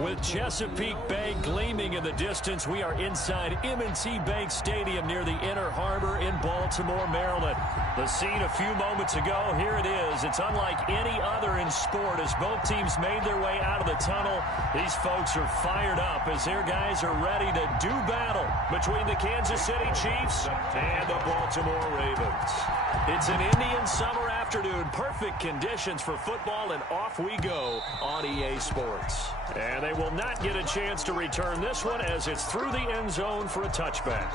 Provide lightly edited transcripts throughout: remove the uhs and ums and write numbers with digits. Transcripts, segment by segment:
With Chesapeake Bay gleaming in the distance, we are inside M&T Bank Stadium near the Inner Harbor in Baltimore, Maryland. The scene a few moments ago, here it is. It's unlike any other in sport as both teams made their way out of the tunnel. These folks are fired up as their guys are ready to do battle between the Kansas City Chiefs and the Baltimore Ravens. It's an Indian summer afternoon, perfect conditions for football, and off we go on EA Sports. And they will not get a chance to return this one as it's through the end zone for a touchback.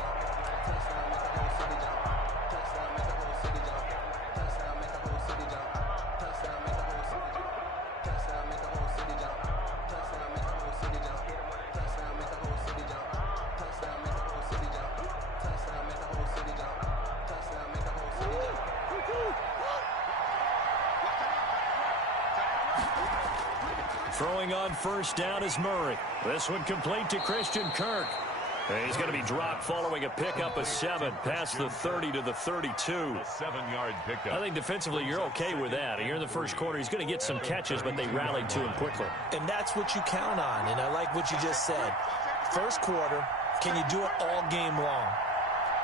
Throwing on first down is Murray. This one complete to Christian Kirk. And he's going to be dropped following a pickup of 7 past the 30 to the 32. 7-yard pickup. I think defensively you're okay with that. Here in the first quarter, he's going to get some catches, but they rallied to him quickly. And that's what you count on, and I like what you just said. First quarter, can you do it all game long?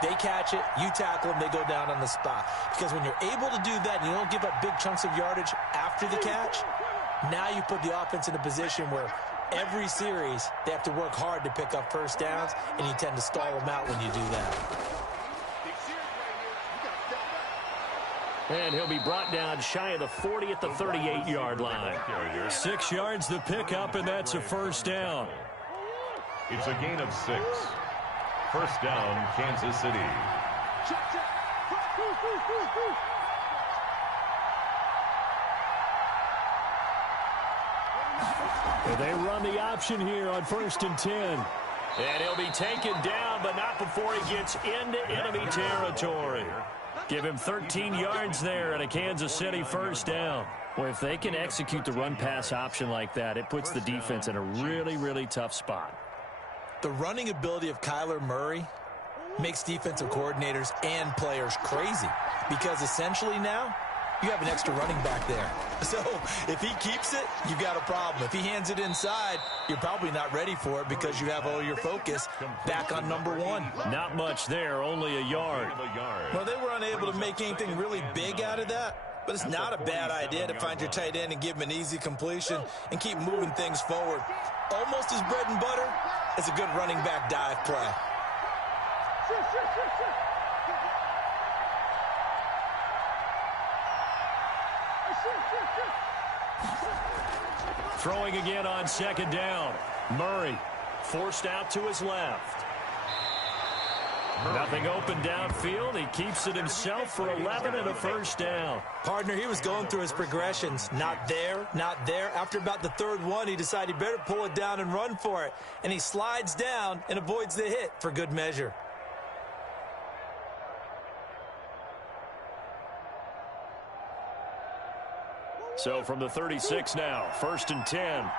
They catch it, you tackle them, they go down on the spot. Because when you're able to do that and you don't give up big chunks of yardage after the catch, now you put the offense in a position where every series they have to work hard to pick up first downs, and you tend to stall them out when you do that. And he'll be brought down shy of the 40 at the 38-yard line. 6 yards the pickup, and that's a first down. It's a gain of 6. First down, Kansas City. And they run the option here on 1st and 10. And he'll be taken down, but not before he gets into enemy territory. Give him 13 yards there and a Kansas City first down. Well, if they can execute the run-pass option like that, it puts the defense in a really, really tough spot. The running ability of Kyler Murray makes defensive coordinators and players crazy because essentially now you have an extra running back there. So if he keeps it, you got a problem. If he hands it inside, you're probably not ready for it because you have all your focus back on number 1. Not much there, only a yard. Well, they were unable to make anything really big out of that, but it's not a bad idea to find your tight end and give him an easy completion and keep moving things forward. Almost as bread and butter as a good running back dive play. Throwing again on 2nd down. Murray forced out to his left. Nothing open downfield. He keeps it himself for 11 and a first down. Partner, he was going through his progressions. Not there, not there. After about the 3rd one, he decided he better pull it down and run for it. And he slides down and avoids the hit for good measure. So from the 36 now, 1st and 10.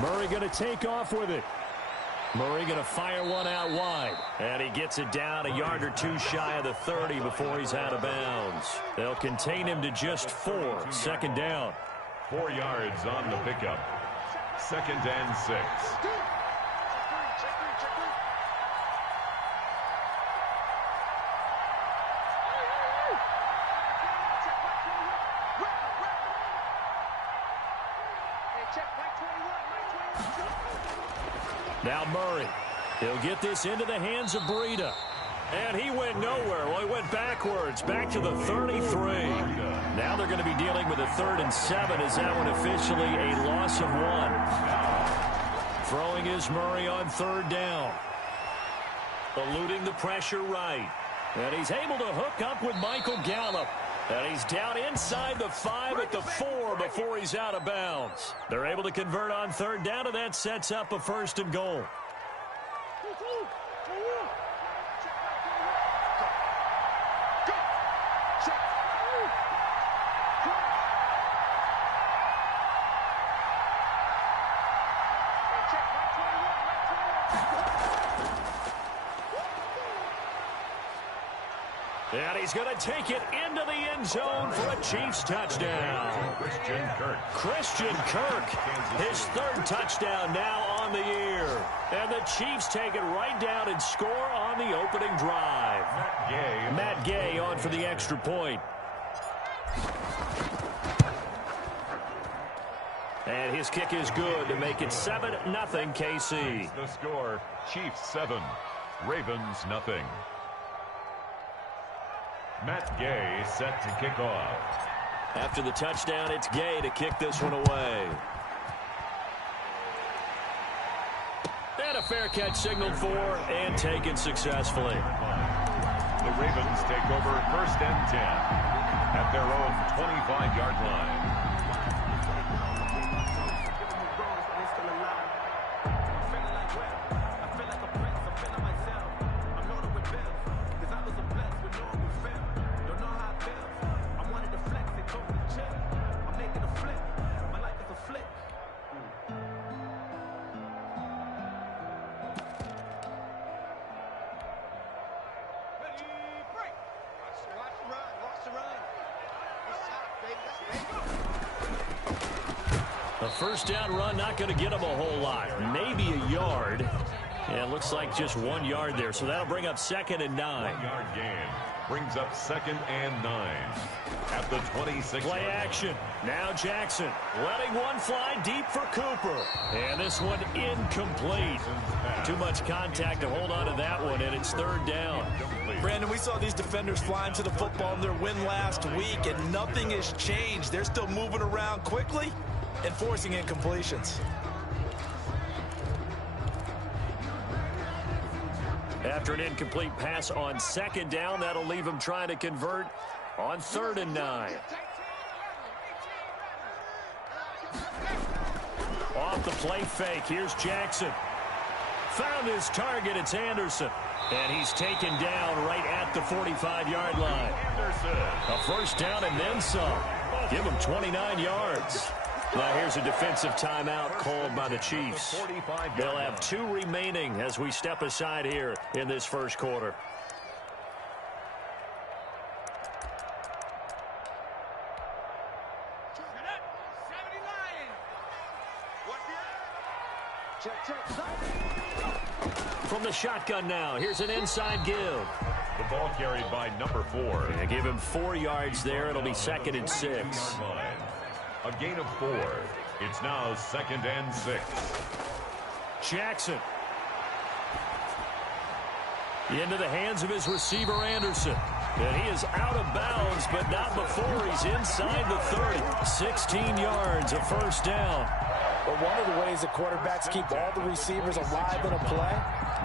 Murray going to take off with it. Murray going to fire one out wide. And he gets it down a yard or 2 shy of the 30 before he's out of bounds. They'll contain him to just 4. 2nd down. 4 yards on the pickup. 2nd and 6. Now Murray. He'll get this into the hands of Breida. And he went nowhere. Well, he went backwards, back to the 33. Now they're going to be dealing with a 3rd and 7. Is that one officially a loss of 1? Throwing is Murray on 3rd down. Eluding the pressure right. And he's able to hook up with Michael Gallup. And he's down inside the 5 at the 4 before he's out of bounds. They're able to convert on 3rd down, and that sets up a 1st and goal. he's going to take it into the end zone for a Chiefs touchdown. Christian Kirk, his third touchdown now on the year. And the Chiefs take it right down and score on the opening drive. Matt Gay on for the extra point. And his kick is good to make it 7-0 KC. The score, Chiefs 7, Ravens nothing. Matt Gay set to kick off. After the touchdown, it's Gay to kick this one away. And a fair catch signaled for and taken successfully. The Ravens take over 1st and 10 at their own 25-yard line. A first down run, not going to get him a whole lot. Maybe a yard. Yeah, it looks like just 1 yard there. So that'll bring up 2nd and 9. 1-yard gain brings up 2nd and 9 at the 26. Play action. Now Jackson letting one fly deep for Cooper. And this one incomplete. Too much contact to hold on to that one, and it's 3rd down. Brandon, we saw these defenders flying to the football in their win last week, and nothing has changed. They're still moving around quickly and forcing incompletions. After an incomplete pass on 2nd down, that'll leave him trying to convert on 3rd and 9. Off the play fake, here's Jackson. Found his target, it's Anderson. And he's taken down right at the 45-yard line. A first down and then some. Give him 29 yards. Now here's a defensive timeout called by the Chiefs. They'll have 2 remaining as we step aside here in this first quarter. From the shotgun now, here's an inside give. The ball carried by number 4. And give him 4 yards there. It'll be 2nd and 6. A gain of 4. It's now 2nd and 6. Jackson. Into the hands of his receiver, Anderson. And he is out of bounds, but not before he's inside the 30. 16 yards, a first down. But one of the ways that quarterbacks keep all the receivers alive in a play,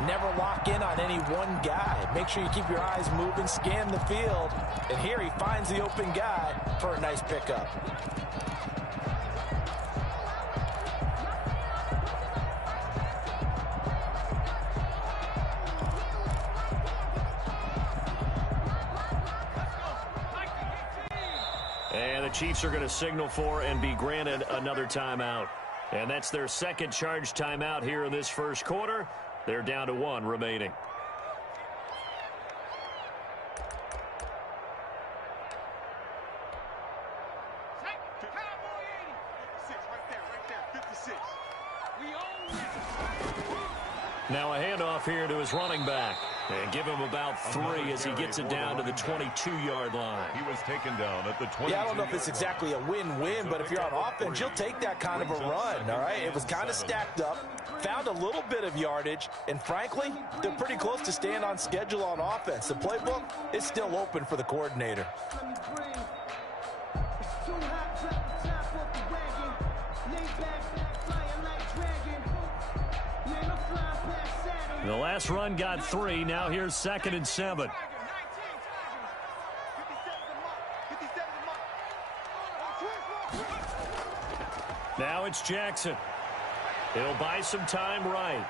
never lock in on any one guy. Make sure you keep your eyes moving, scan the field. And here he finds the open guy for a nice pickup. And the Chiefs are going to signal for and be granted another timeout. And that's their 2nd charge timeout here in this first quarter. They're down to 1 remaining. Now a handoff here to his running back. And give him about 3 as he gets it down to the 22-yard line. He was taken down at the 22. Yeah, I don't know if it's exactly a win-win, but if you're on offense, you'll take that kind of a run, all right? It was kind of stacked up, found a little bit of yardage, and frankly, they're pretty close to staying on schedule on offense. The playbook is still open for the coordinator. The last run got 3. Now here's 2nd and 7. Now it's Jackson. He'll buy some time right.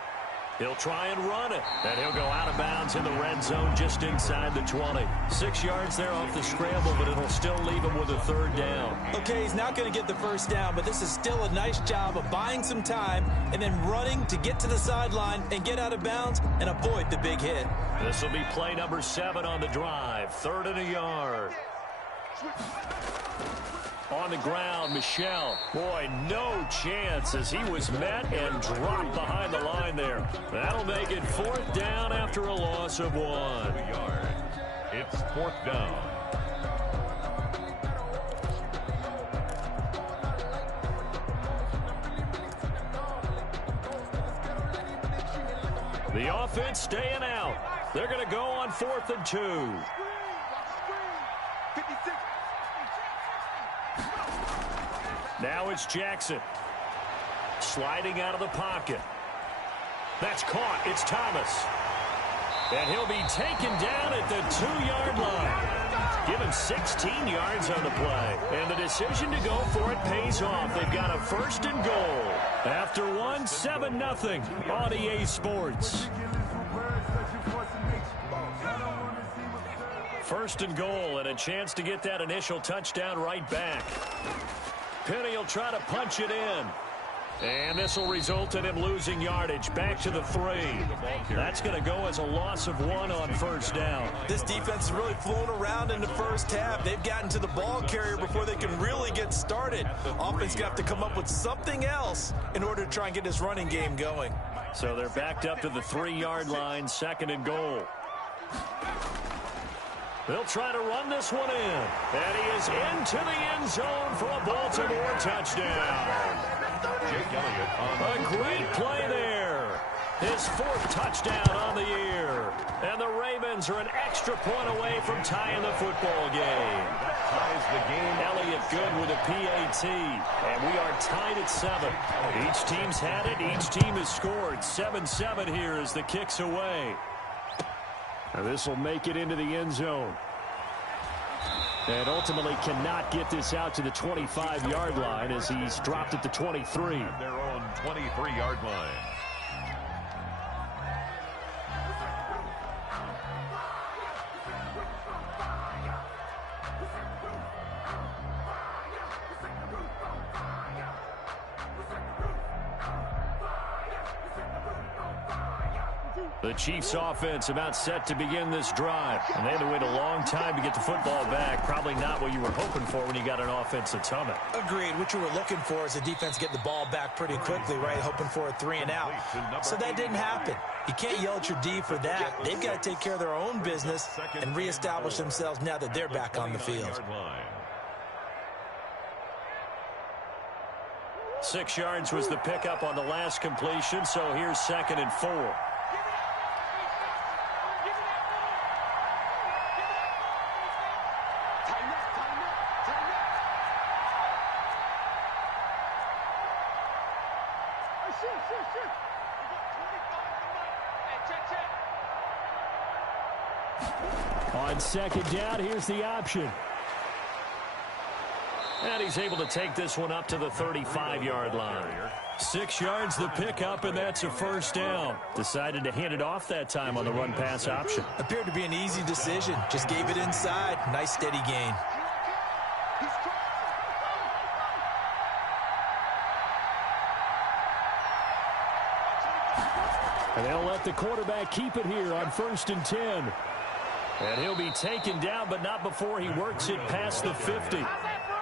He'll try and run it, and he'll go out of bounds in the red zone just inside the 20. 6 yards there off the scramble, but it'll still leave him with a third down. Okay, he's not going to get the first down, but this is still a nice job of buying some time and then running to get to the sideline and get out of bounds and avoid the big hit. This will be play number 7 on the drive. 3rd and a yard. On the ground, Michel. Boy, no chance as he was met and dropped behind the line there. That'll make it 4th down after a loss of 1. It's 4th down. The offense staying out. They're going to go on 4th and 2. Now it's Jackson. Sliding out of the pocket. That's caught. It's Thomas. And he'll be taken down at the 2-yard line. Give him 16 yards on the play. And the decision to go for it pays off. They've got a 1st and goal. After 1, 7-0 on EA Sports. 1st and goal and a chance to get that initial touchdown right back. Penny will try to punch it in. And this will result in him losing yardage back to the 3. That's going to go as a loss of 1 on 1st down. This defense is really flown around in the first half. They've gotten to the ball carrier before they can really get started. Offense got to come up with something else in order to try and get this running game going. So they're backed up to the 3-yard line, 2nd and goal. They'll try to run this one in. And he is into the end zone for a Baltimore touchdown. Jake Elliott on a great play there. His 4th touchdown on the year. And the Ravens are an extra point away from tying the football game. That ties the game. Elliott good with a PAT. And we are tied at 7. Each team's had it. Each team has scored. 7-7 here as the kick's away. And this will make it into the end zone. And ultimately cannot get this out to the 25-yard line as he's dropped at the 23. Their own 23-yard line. The Chiefs offense about set to begin this drive. And they had to wait a long time to get the football back. Probably not what you were hoping for when you got an offense that's humming. Agreed. What you were looking for is the defense get the ball back pretty quickly, right? Hoping for a 3 and out. So that didn't happen. You can't yell at your D for that. They've got to take care of their own business and reestablish themselves now that they're back on the field. 6 yards was the pickup on the last completion, so here's 2nd and 4. On 2nd down, here's the option. And he's able to take this one up to the 35-yard line. 6 yards the pickup, and that's a 1st down. Decided to hand it off that time on the run-pass option. Appeared to be an easy decision. Just gave it inside. Nice steady gain. And they'll let the quarterback keep it here on 1st and 10. And he'll be taken down, but not before he works it past the 50.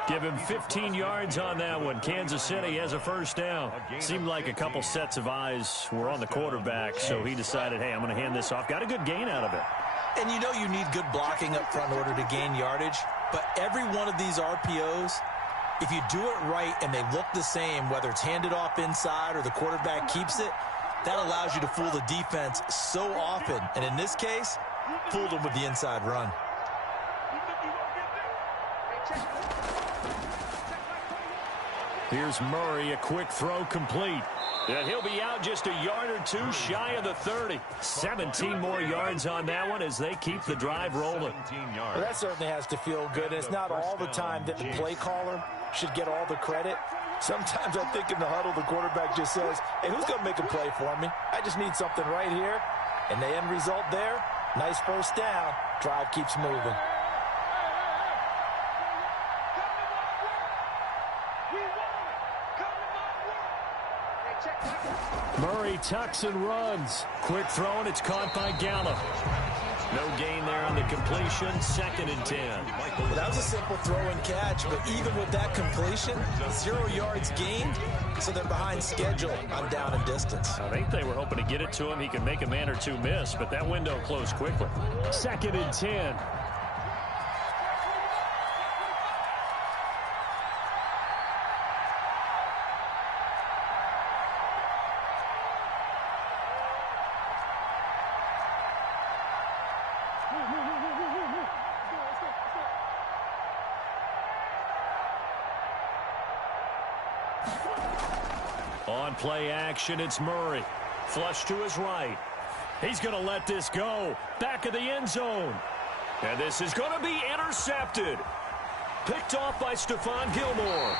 Give him 15 yards on that one. Kansas City has a 1st down. Seemed like a couple sets of eyes were on the quarterback, so he decided, hey, I'm going to hand this off. Got a good gain out of it. And you know you need good blocking up front in order to gain yardage, but every one of these RPOs, if you do it right and they look the same, whether it's handed off inside or the quarterback keeps it, that allows you to fool the defense so often. And in this case, fooled them with the inside run. Here's Murray, a quick throw complete. And he'll be out just a yard or 2 shy of the 30. 17 more yards on that one as they keep the drive rolling. Well, that certainly has to feel good. And it's not all the time that the play caller should get all the credit. Sometimes I think in the huddle, the quarterback just says, hey, who's going to make a play for me? I just need something right here. And the end result there, nice first down. Drive keeps moving. Murray tucks and runs. Quick throw, and it's caught by Gallup. No gain there on the completion. 2nd and 10. Well, that was a simple throw and catch, but even with that completion, 0 yards gained, so they're behind schedule on down and distance. I think they were hoping to get it to him. He could make a man or two miss, but that window closed quickly. 2nd and 10. On play action, it's Murray. Flush to his right. He's going to let this go. Back of the end zone. And this is going to be intercepted. Picked off by Stephon Gilmore.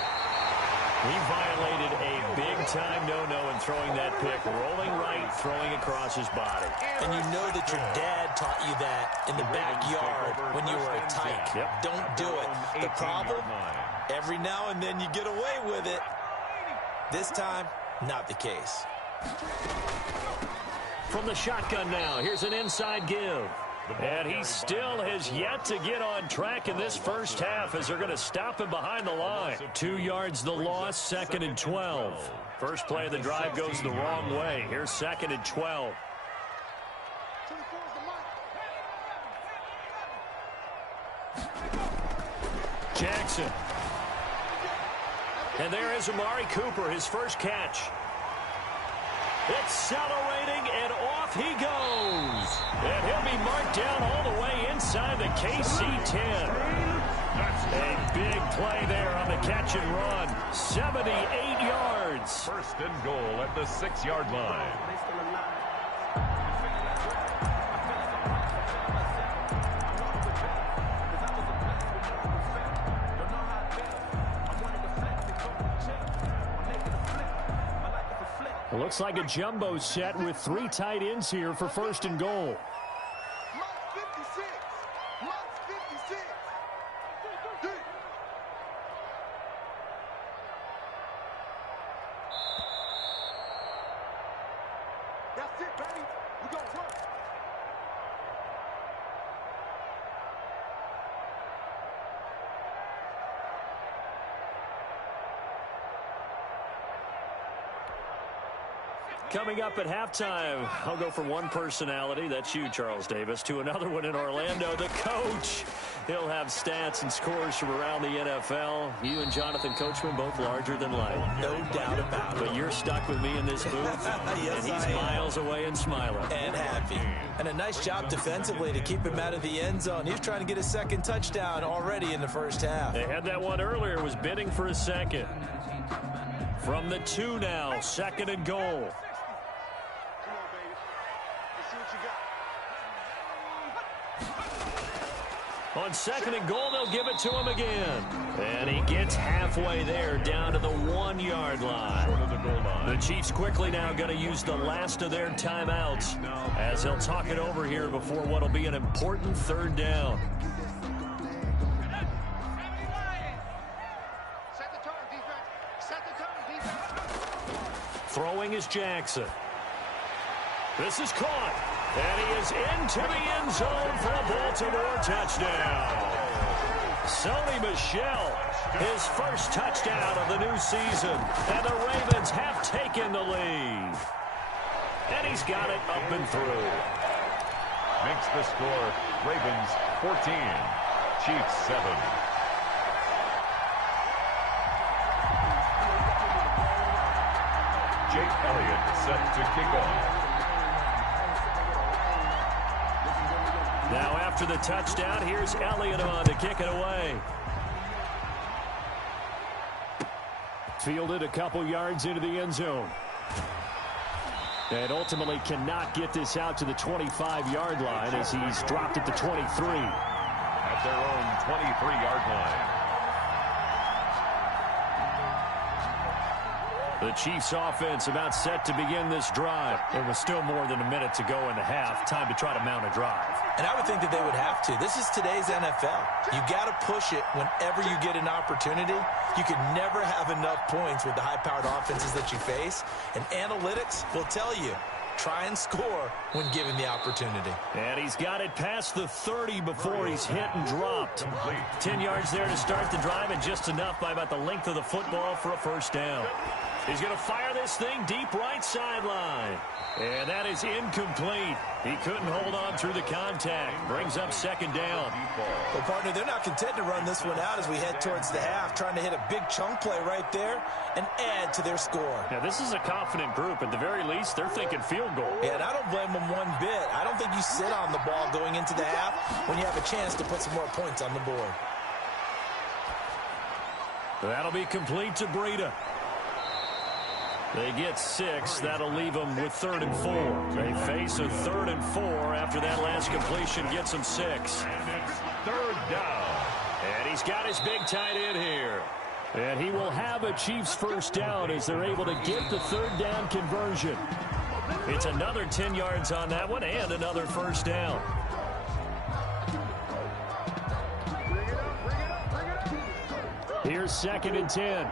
He violated a big-time no-no in throwing that pick. Rolling right, throwing across his body. And you know that your dad taught you that in the backyard when you were a tyke. Yep. Don't do it. The problem, every now and then you get away with it. This time, not the case. From the shotgun now, here's an inside give. And he still has yet to get on track in this first half as they're going to stop him behind the line. 2 yards the loss, 2nd and 12. First play of the drive goes the wrong way. Here's 2nd and 12. Jackson. And there is Amari Cooper, his first catch. Accelerating, and off he goes. And he'll be marked down all the way inside the KC-10. A big play there on the catch and run. 78 yards. 1st and goal at the 6-yard line. It looks like a jumbo set with 3 tight ends here for 1st and goal. That's it, baby. We gonna work. Coming up at halftime, I'll go from one personality, that's you, Charles Davis, to another one in Orlando, the coach. He'll have stats and scores from around the NFL. You and Jonathan Coachman, both larger than life. No doubt about it. But you're stuck with me in this booth, Yes, and he's miles away and smiling. And happy. And a nice job defensively to keep him out of the end zone. He was trying to get his 2nd touchdown already in the first half. They had that one earlier, was bidding for a 2nd. From the 2 now, 2nd and goal. On 2nd and goal, they'll give it to him again. And he gets halfway there, down to the 1-yard line. The Chiefs quickly now going to use the last of their timeouts as they'll talk it over here before what will be an important 3rd down. Throwing is Jackson. This is caught. And he is into the end zone for a Baltimore touchdown. Sony Michel, his first touchdown of the new season. And the Ravens have taken the lead. And he's got it up and through. Makes the score Ravens 14, Chiefs 7. Jake Elliott set to kick off. Now after the touchdown, here's Elliott on to kick it away. Fielded a couple yards into the end zone. And ultimately cannot get this out to the 25-yard line as he's dropped at the 23. At their own 23-yard line. The Chiefs offense about set to begin this drive. There was still more than a minute to go in the half. Time to try to mount a drive. And I would think that they would have to. This is today's NFL. You got to push it whenever you get an opportunity. You can never have enough points with the high-powered offenses that you face. And analytics will tell you, try and score when given the opportunity. And he's got it past the 30 before he's hit and dropped. 10 yards there to start the drive, and just enough by about the length of the football for a first down. He's going to fire this thing deep right sideline. And that is incomplete. He couldn't hold on through the contact. Brings up second down. Well, partner, they're not content to run this one out as we head towards the half, trying to hit a big chunk play right there and add to their score. Now, this is a confident group. At the very least, they're thinking field goal. Yeah, and I don't blame them one bit. I don't think you sit on the ball going into the half when you have a chance to put some more points on the board. That'll be complete to Breida. They get 6. That'll leave them with 3rd and 4. They face a 3rd and 4 after that last completion gets them 6. And it's 3rd down. And he's got his big tight end here. And he will have a Chiefs first down as they're able to get the 3rd down conversion. It's another 10 yards on that one and another first down. Here's 2nd and 10.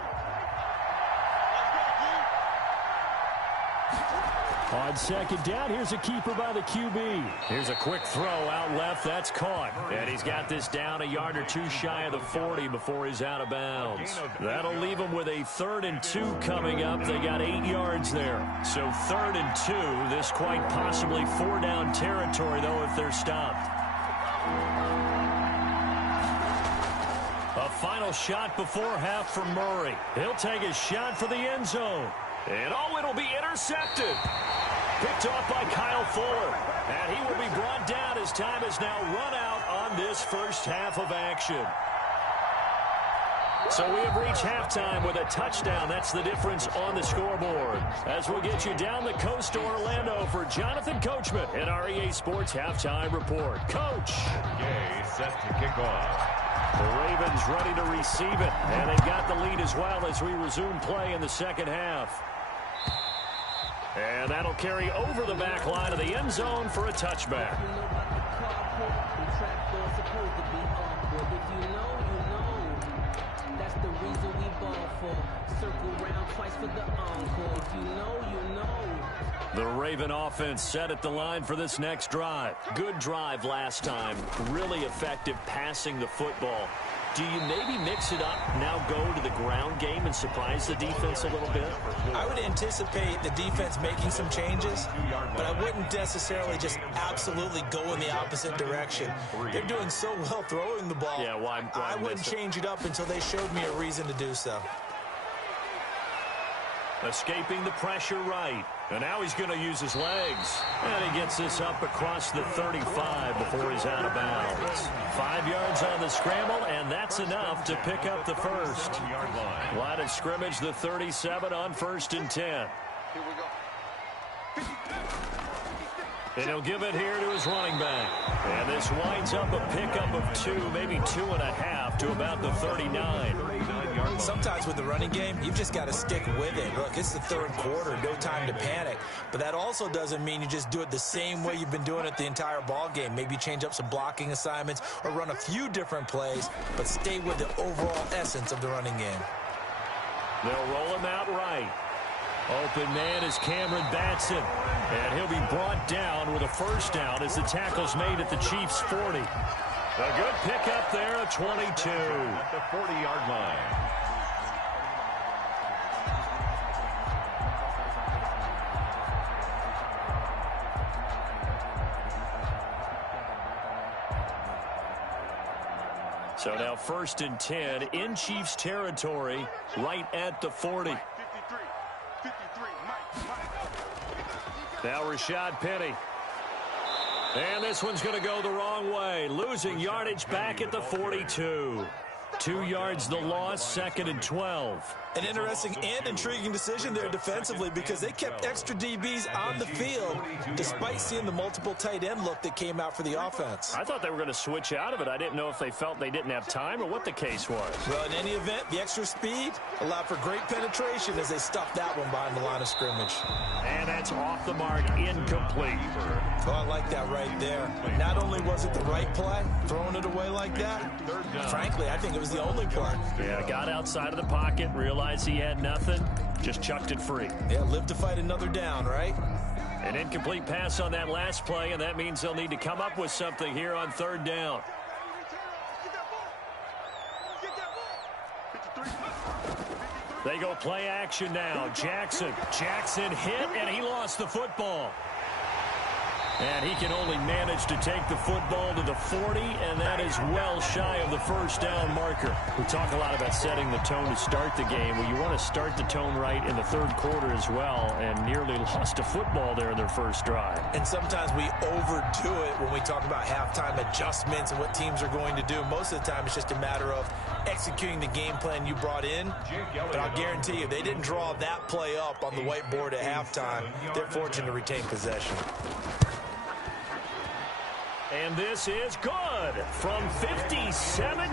On 2nd down, here's a keeper by the QB. Here's a quick throw out left. That's caught. And he's got this down a yard or two shy of the 40 before he's out of bounds. That'll leave him with a 3rd and 2 coming up. They got 8 yards there. So 3rd and 2. This quite possibly 4-down territory, though, if they're stopped. A final shot before half from Murray. He'll take a shot for the end zone. And it'll be intercepted. Picked off by Kyle Fuller. And he will be brought down as time has now run out on this first half of action. So we have reached halftime with a touchdown. That's the difference on the scoreboard. As we'll get you down the coast to Orlando for Jonathan Coachman in our EA Sports Halftime Report. Coach. Gay set to kick off. The Ravens ready to receive it. And they've got the lead as well as we resume play in the second half. And that'll carry over the back line of the end zone for a touchback. The Raven offense set at the line for this next drive. Good drive last time. Really effective passing the football. Do you maybe mix it up, now go to the ground game and surprise the defense a little bit? I would anticipate the defense making some changes, but I wouldn't necessarily just absolutely go in the opposite direction. They're doing so well throwing the ball. Yeah, why I wouldn't change it up until they showed me a reason to do so. Escaping the pressure right. And now he's going to use his legs. And he gets this up across the 35 before he's out of bounds. 5 yards on the scramble, and that's enough to pick up the first. Line of scrimmage, the 37 on 1st and 10. And he'll give it here to his running back. And this winds up a pickup of 2, maybe 2.5 to about the 39. Sometimes with the running game, you've just got to stick with it. Look, it's the 3rd quarter, no time to panic. But that also doesn't mean you just do it the same way you've been doing it the entire ball game. Maybe change up some blocking assignments or run a few different plays, but stay with the overall essence of the running game. They'll roll him out right. Open man is Cameron Batson. And he'll be brought down with a first down as the tackle's made at the Chiefs' 40. A good pickup there, a 22. At the 40-yard line. So now 1st and 10 in Chiefs territory right at the 40. Now Rashad Penny. And this one's going to go the wrong way. Losing yardage back at the 42. 2 yards the loss, 2nd and 12. An interesting and intriguing decision there defensively because they kept extra DBs on the field despite seeing the multiple tight end look that came out for the offense. I thought they were going to switch out of it. I didn't know if they felt they didn't have time or what the case was. Well, in any event, the extra speed allowed for great penetration as they stuffed that one behind the line of scrimmage. And that's off the mark, incomplete. Oh, I like that right there. Not only was it the right play, throwing it away like that, frankly, I think it was the only play. Yeah, got outside of the pocket, realized he had nothing, just chucked it free. Yeah, live to fight another down, right? An incomplete pass on that last play, and that means they'll need to come up with something here on 3rd down. They go play action now. Jackson hit, and he lost the football. And he can only manage to take the football to the 40, and that is well shy of the first down marker. We talk a lot about setting the tone to start the game. Well, you want to start the tone right in the 3rd quarter as well, and nearly lost a football there in their first drive. And sometimes we overdo it when we talk about halftime adjustments and what teams are going to do. Most of the time, it's just a matter of executing the game plan you brought in. But I'll guarantee you, they didn't draw that play up on the whiteboard at halftime. They're fortunate to retain possession. And this is good from 57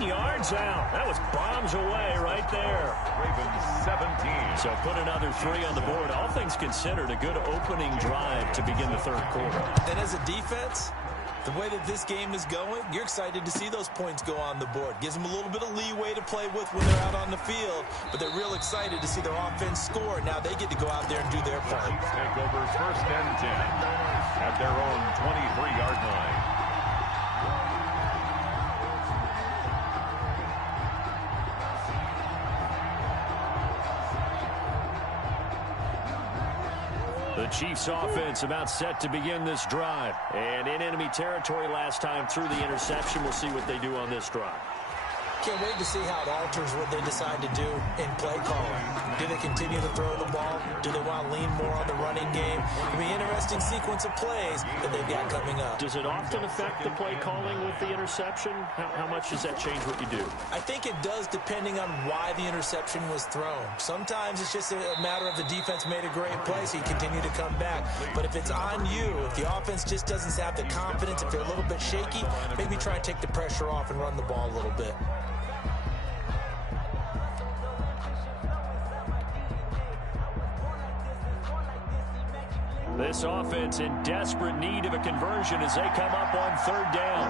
yards out. That was bombs away right there. Ravens 17. So put another 3 on the board. All things considered, a good opening drive to begin the 3rd quarter. And as a defense, the way that this game is going, you're excited to see those points go on the board. Gives them a little bit of leeway to play with when they're out on the field, but they're real excited to see their offense score. Now they get to go out there and do their part. Take over 1st and 10 at their own 23-yard line. The Chiefs offense about set to begin this drive. And in enemy territory last time through the interception. We'll see what they do on this drive. Can't wait to see how it alters what they decide to do in play calling. Do they continue to throw the ball? Do they want to lean more on the running game? It'll be an interesting sequence of plays that they've got coming up. Does it often affect the play calling with the interception? How much does that change what you do? I think it does depending on why the interception was thrown. Sometimes it's just a matter of the defense made a great play, so you continue to come back. But if it's on you, if the offense just doesn't have the confidence, if they're a little bit shaky, maybe try and take the pressure off and run the ball a little bit. This offense in desperate need of a conversion as they come up on 3rd down.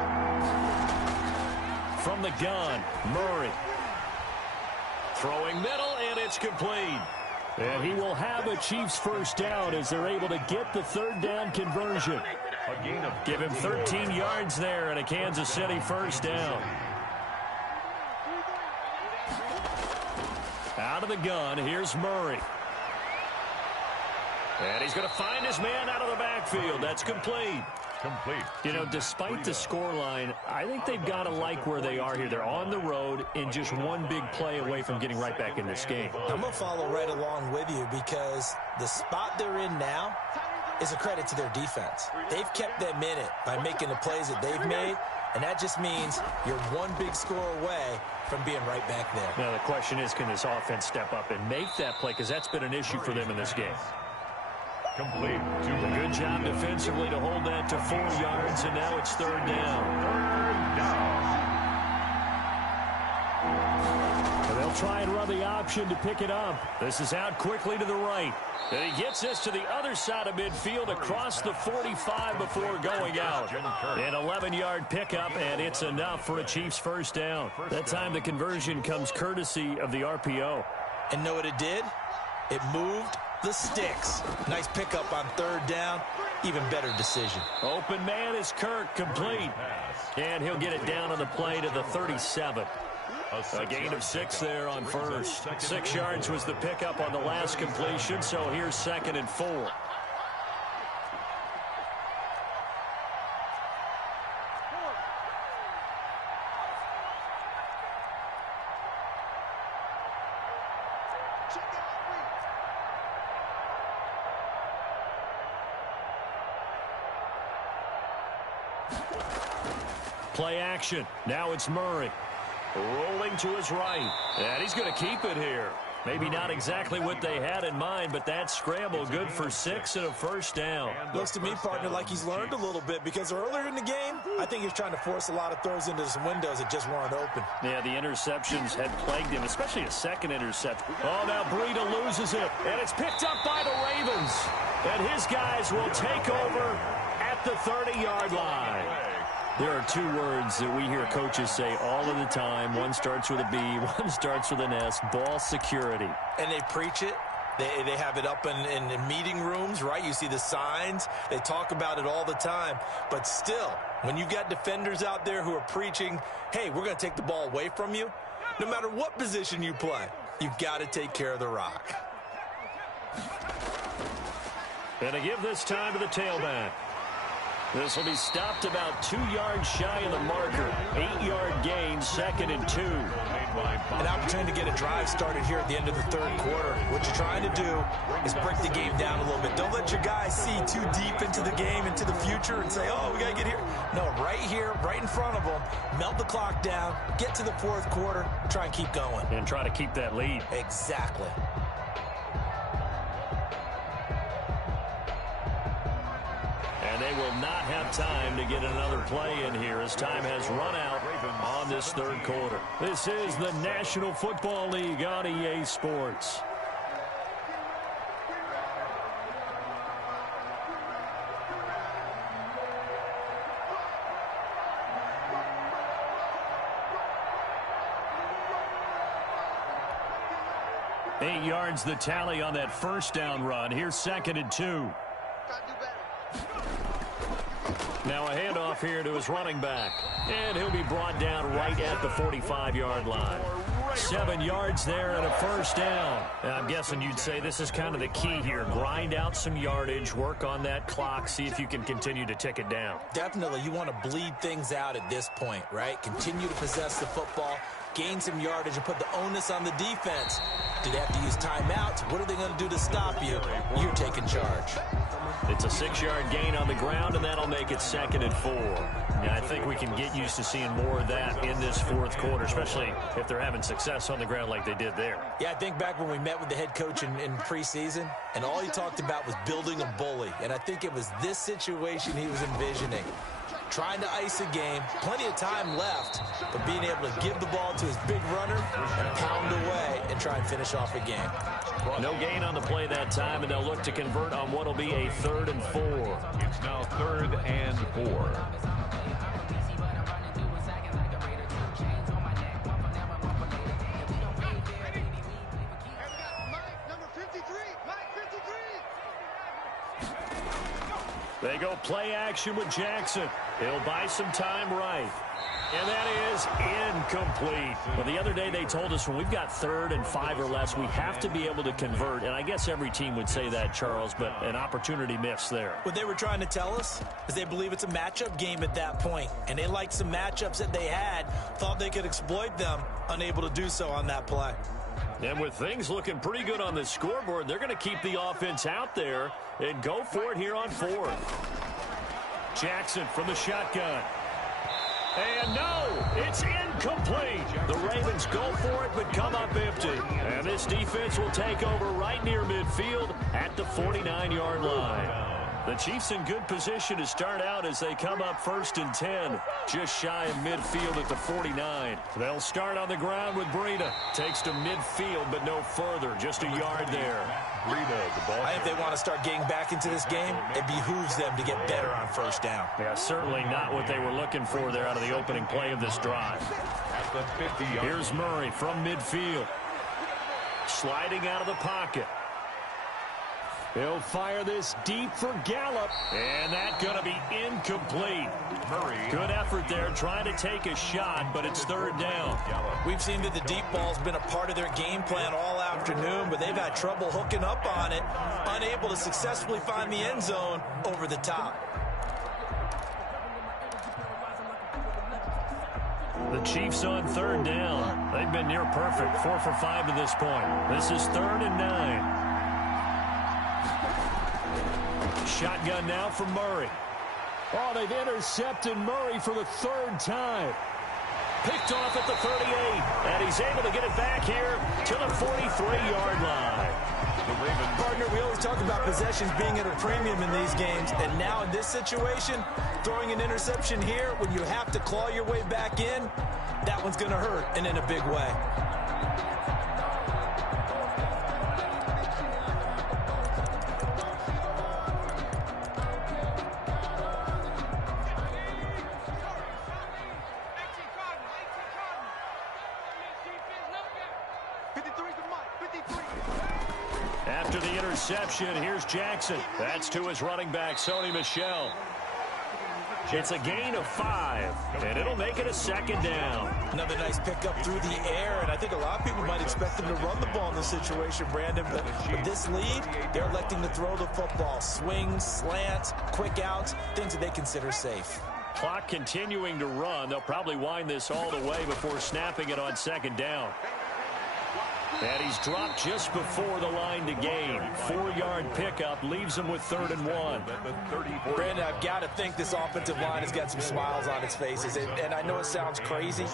From the gun, Murray. Throwing middle, and it's complete. And he will have a Chiefs first down as they're able to get the 3rd down conversion. Give him 13 yards there and a Kansas City first down. Out of the gun, here's Murray. And he's going to find his man out of the backfield. That's complete. You know, despite the scoreline, I think they've got to like where they are here. They're on the road and just one big play away from getting right back in this game. I'm going to follow right along with you because the spot they're in now is a credit to their defense. They've kept them in it by making the plays that they've made, and that just means you're one big score away from being right back there. Now, the question is, can this offense step up and make that play? Because that's been an issue for them in this game. Complete. A good job defensively to hold that to 4 yards, and now it's 3rd down. And they'll try and run the option to pick it up. This is out quickly to the right. And he gets this to the other side of midfield across the 45 before going out. An 11-yard pickup, and it's enough for a Chiefs first down. That time the conversion comes courtesy of the RPO. And know what it did? It moved the sticks. Nice pickup on 3rd down. Even better decision. Open man is Kirk, complete. And he'll get it down on the play to the 37. A gain of 6 there on first. 6 yards was the pickup on the last completion, so here's 2nd and 4. Play action. Now it's Murray. Rolling to his right. And he's going to keep it here. Maybe not exactly what they had in mind, but that scramble good for 6 and a first down. Looks to me, partner, like he's learned a little bit, because earlier in the game, I think he was trying to force a lot of throws into some windows that just weren't open. Yeah, the interceptions had plagued him, especially a second interception. Oh, now Breida loses it, and it's picked up by the Ravens. And his guys will take over at the 30-yard line. There are 2 words that we hear coaches say all of the time. One starts with a B, one starts with an S, ball security. And they preach it. They have it up in meeting rooms, right? You see the signs. They talk about it all the time. But still, when you've got defenders out there who are preaching, hey, we're going to take the ball away from you, no matter what position you play, you've got to take care of the rock. And to give this time to the tailback. This will be stopped about 2 yards shy of the marker. 8-yard gain, 2nd and 2. An opportunity to get a drive started here at the end of the 3rd quarter. What you're trying to do is break the game down a little bit. Don't let your guys see too deep into the game, into the future, and say, oh, we got to get here. No, right here, right in front of them, melt the clock down, get to the 4th quarter, try and keep going. And try to keep that lead. Exactly. And they will not have time to get another play in here as time has run out on this 3rd quarter. This is the National Football League on EA Sports. Eight yards the tally on that first down run. Here's 2nd and 2. Now a handoff here to his running back. And he'll be brought down right at the 45-yard line. 7 yards there and a first down. And I'm guessing you'd say this is kind of the key here. Grind out some yardage, work on that clock, see if you can continue to tick it down. Definitely. You want to bleed things out at this point, right? Continue to possess the football, gain some yardage, and put the onus on the defense. Do they have to use timeouts? What are they going to do to stop you? You're taking charge. It's a 6-yard gain on the ground, and that'll make it 2nd and 4. Yeah, I think we can get used to seeing more of that in this 4th quarter, especially if they're having success on the ground like they did there. Yeah, I think back when we met with the head coach in preseason, and all he talked about was building a bully. And I think it was this situation he was envisioning. Trying to ice a game, plenty of time left, but being able to give the ball to his big runner and pound away and try and finish off a game. No gain on the play that time, and they'll look to convert on what will be a 3rd and 4. It's now 3rd and 4. They go play action with Jackson. He'll buy some time right. And that is incomplete. Well, the other day they told us when we've got 3rd and 5 or less, we have to be able to convert. And I guess every team would say that, Charles, but an opportunity missed there. What they were trying to tell us is they believe it's a matchup game at that point. And they liked some matchups that they had, thought they could exploit them, unable to do so on that play. And with things looking pretty good on the scoreboard, they're going to keep the offense out there and go for it here on 4th. Jackson from the shotgun. And no, it's incomplete. The Ravens go for it, but come up empty. And this defense will take over right near midfield at the 49-yard line. The Chiefs in good position to start out as they come up 1st and 10, just shy of midfield at the 49. They'll start on the ground with Breida. Takes to midfield, but no further, just a yard there. Breida, the ball. I think they want to start getting back into this game. It behooves them to get better on 1st down. Yeah, certainly not what they were looking for there out of the opening play of this drive. At the 50-yard. Here's Murray from midfield. Sliding out of the pocket. He'll fire this deep for Gallup. And that's going to be incomplete. Murray. Good effort there trying to take a shot, but it's 3rd down. We've seen that the deep ball's been a part of their game plan all afternoon, but they've had trouble hooking up on it, unable to successfully find the end zone over the top. The Chiefs on 3rd down. They've been near perfect, 4 for 5 to this point. This is 3rd and 9. Shotgun now for Murray. Oh, they've intercepted Murray for the 3rd time. Picked off at the 38, and he's able to get it back here to the 43-yard line. Partner, we always talk about possessions being at a premium in these games, and now in this situation, throwing an interception here when you have to claw your way back in, that one's going to hurt, and in a big way. After the interception, here's Jackson. That's to his running back, Sony Michel. It's a gain of 5, and it'll make it a second down. Another nice pickup through the air, and I think a lot of people might expect them to run the ball in this situation, Brandon. But with this lead, they're electing to throw the football. Swings, slants, quick outs, things that they consider safe. Clock continuing to run. They'll probably wind this all the way before snapping it on second down. And he's dropped just before the line to gain. 4-yard pickup leaves him with 3rd and 1. Brandon, I've got to think this offensive line has got some smiles on its faces. And I know it sounds crazy,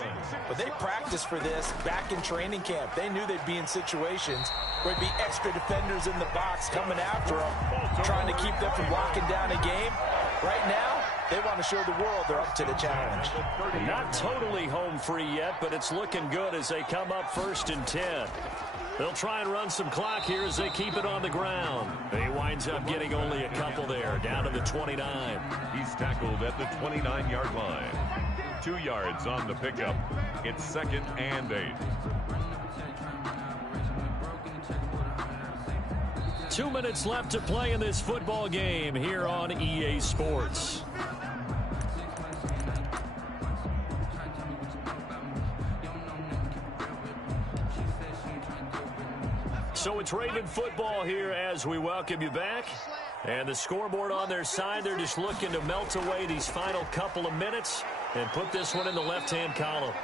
but they practiced for this back in training camp. They knew they'd be in situations where there'd be extra defenders in the box coming after them, trying to keep them from locking down a game. Right now, they want to show the world they're up to the challenge. Not totally home free yet, but it's looking good as they come up 1st and 10. They'll try and run some clock here as they keep it on the ground. He winds up getting only a couple there, down to the 29. He's tackled at the 29-yard line. 2 yards on the pickup. It's 2nd and 8. 2 minutes left to play in this football game here on EA Sports. So it's Raven football here as we welcome you back. And the scoreboard on their side, they're just looking to melt away these final couple of minutes and put this one in the left-hand column.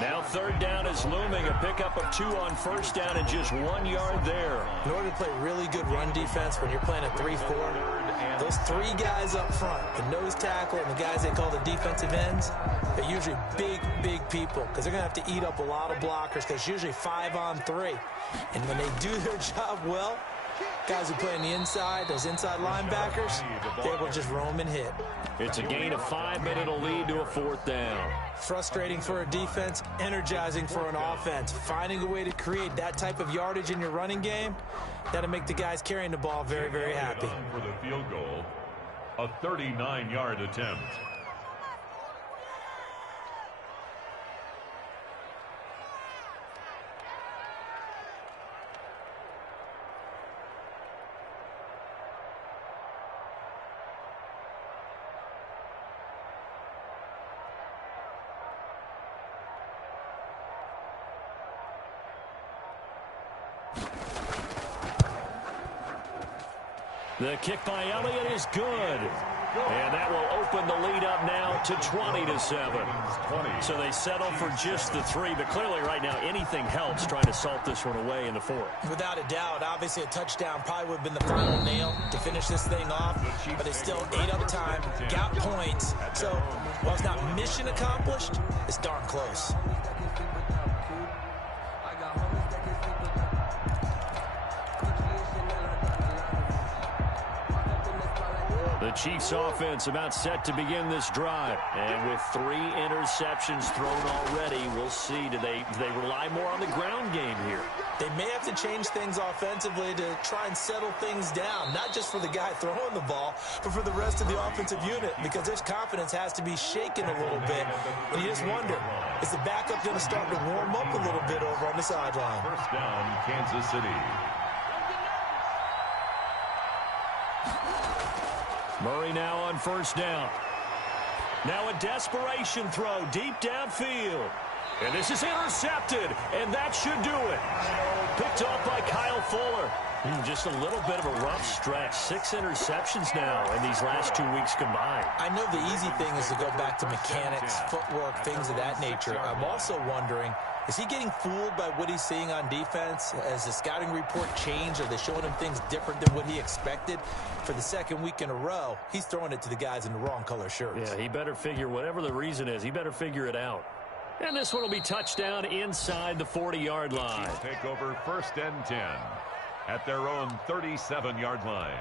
Now 3rd down is looming. A pickup of 2 on 1st down and just 1 yard there. In order to play really good run defense when you're playing a 3-4, those 3 guys up front, the nose tackle and the guys they call the defensive ends, they're usually big, big people because they're going to have to eat up a lot of blockers because it's usually 5 on 3. And when they do their job well, guys who play on the inside, those inside linebackers, they're able to just roam and hit. It's a gain of 5, but it'll lead to a 4th down. Frustrating for a defense, energizing for an offense. Finding a way to create that type of yardage in your running game, that'll make the guys carrying the ball very, very happy. For the field goal, a 39-yard attempt. The kick by Elliott is good. And that will open the lead up now to 20-7. So they settle for just the 3. But clearly right now anything helps trying to salt this one away in the 4th. Without a doubt, obviously a touchdown probably would have been the final nail to finish this thing off. But it's still ate up time, got points. So while it's not mission accomplished, it's darn close. The Chiefs offense about set to begin this drive. And with 3 interceptions thrown already, we'll see. Do they rely more on the ground game here? They may have to change things offensively to try and settle things down, not just for the guy throwing the ball, but for the rest of the offensive unit, because their confidence has to be shaken a little bit. And you just wonder, is the backup going to start to warm up a little bit over on the sideline? 1st down, Kansas City. Murray now on 1st down. Now a desperation throw deep downfield. And this is intercepted, and that should do it. Picked off by Kyle Fuller. Just a little bit of a rough stretch. 6 interceptions now in these last 2 weeks combined. I know the easy thing is to go back to mechanics, footwork, things of that nature. I'm also wondering, is he getting fooled by what he's seeing on defense? Has the scouting report changed? Are they showing him things different than what he expected? For the 2nd week in a row, he's throwing it to the guys in the wrong color shirts. Yeah, he better figure, whatever the reason is, he better figure it out. And this one will be touchdown inside the 40-yard line. Take over 1st and 10 at their own 37-yard line.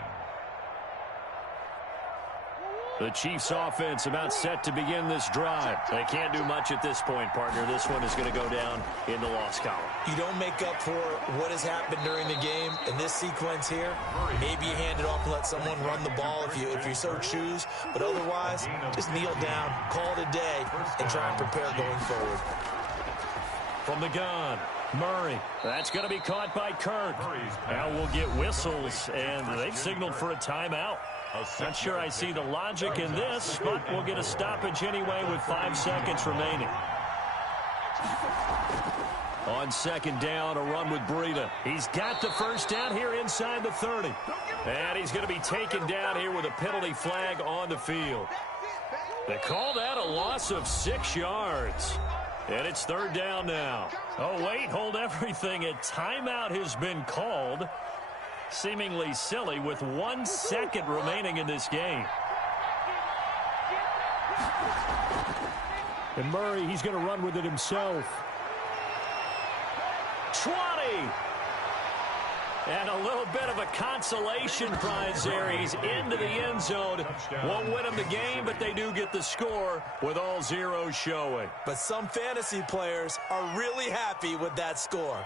The Chiefs offense about set to begin this drive. They can't do much at this point, partner. This one is going to go down in the loss column. You don't make up for what has happened during the game in this sequence here. Maybe you hand it off and let someone run the ball if you so choose. But otherwise, just kneel down, call it a day, and try and prepare going forward. From the gun, Murray. That's going to be caught by Kirk. Now we'll get whistles, and they've signaled for a timeout. Not sure I see the logic in this, but we'll get a stoppage anyway with 5 seconds remaining. On 2nd down, a run with Breida. He's got the first down here inside the 30. And he's going to be taken down here with a penalty flag on the field. They call that a loss of 6 yards. And it's 3rd down now. Oh, wait, hold everything. A timeout has been called. Seemingly silly with 1 second remaining in this game. And Murray, he's going to run with it himself. 20. And a little bit of a consolation prize there. He's into the end zone. Won't win him the game, but they do get the score with all zeros showing. But some fantasy players are really happy with that score.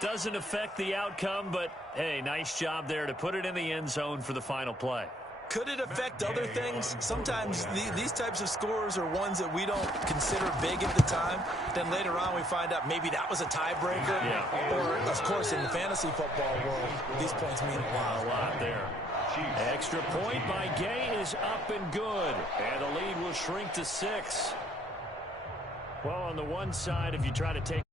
Doesn't affect the outcome, but, hey, nice job there to put it in the end zone for the final play. Could it affect other things? Sometimes these types of scores are ones that we don't consider big at the time. Then later on we find out maybe that was a tiebreaker. Yeah. Or, of course, in the fantasy football world, these points mean a lot. A lot there. Extra point by Gay is up and good. And the lead will shrink to 6. Well, on the one side, if you try to take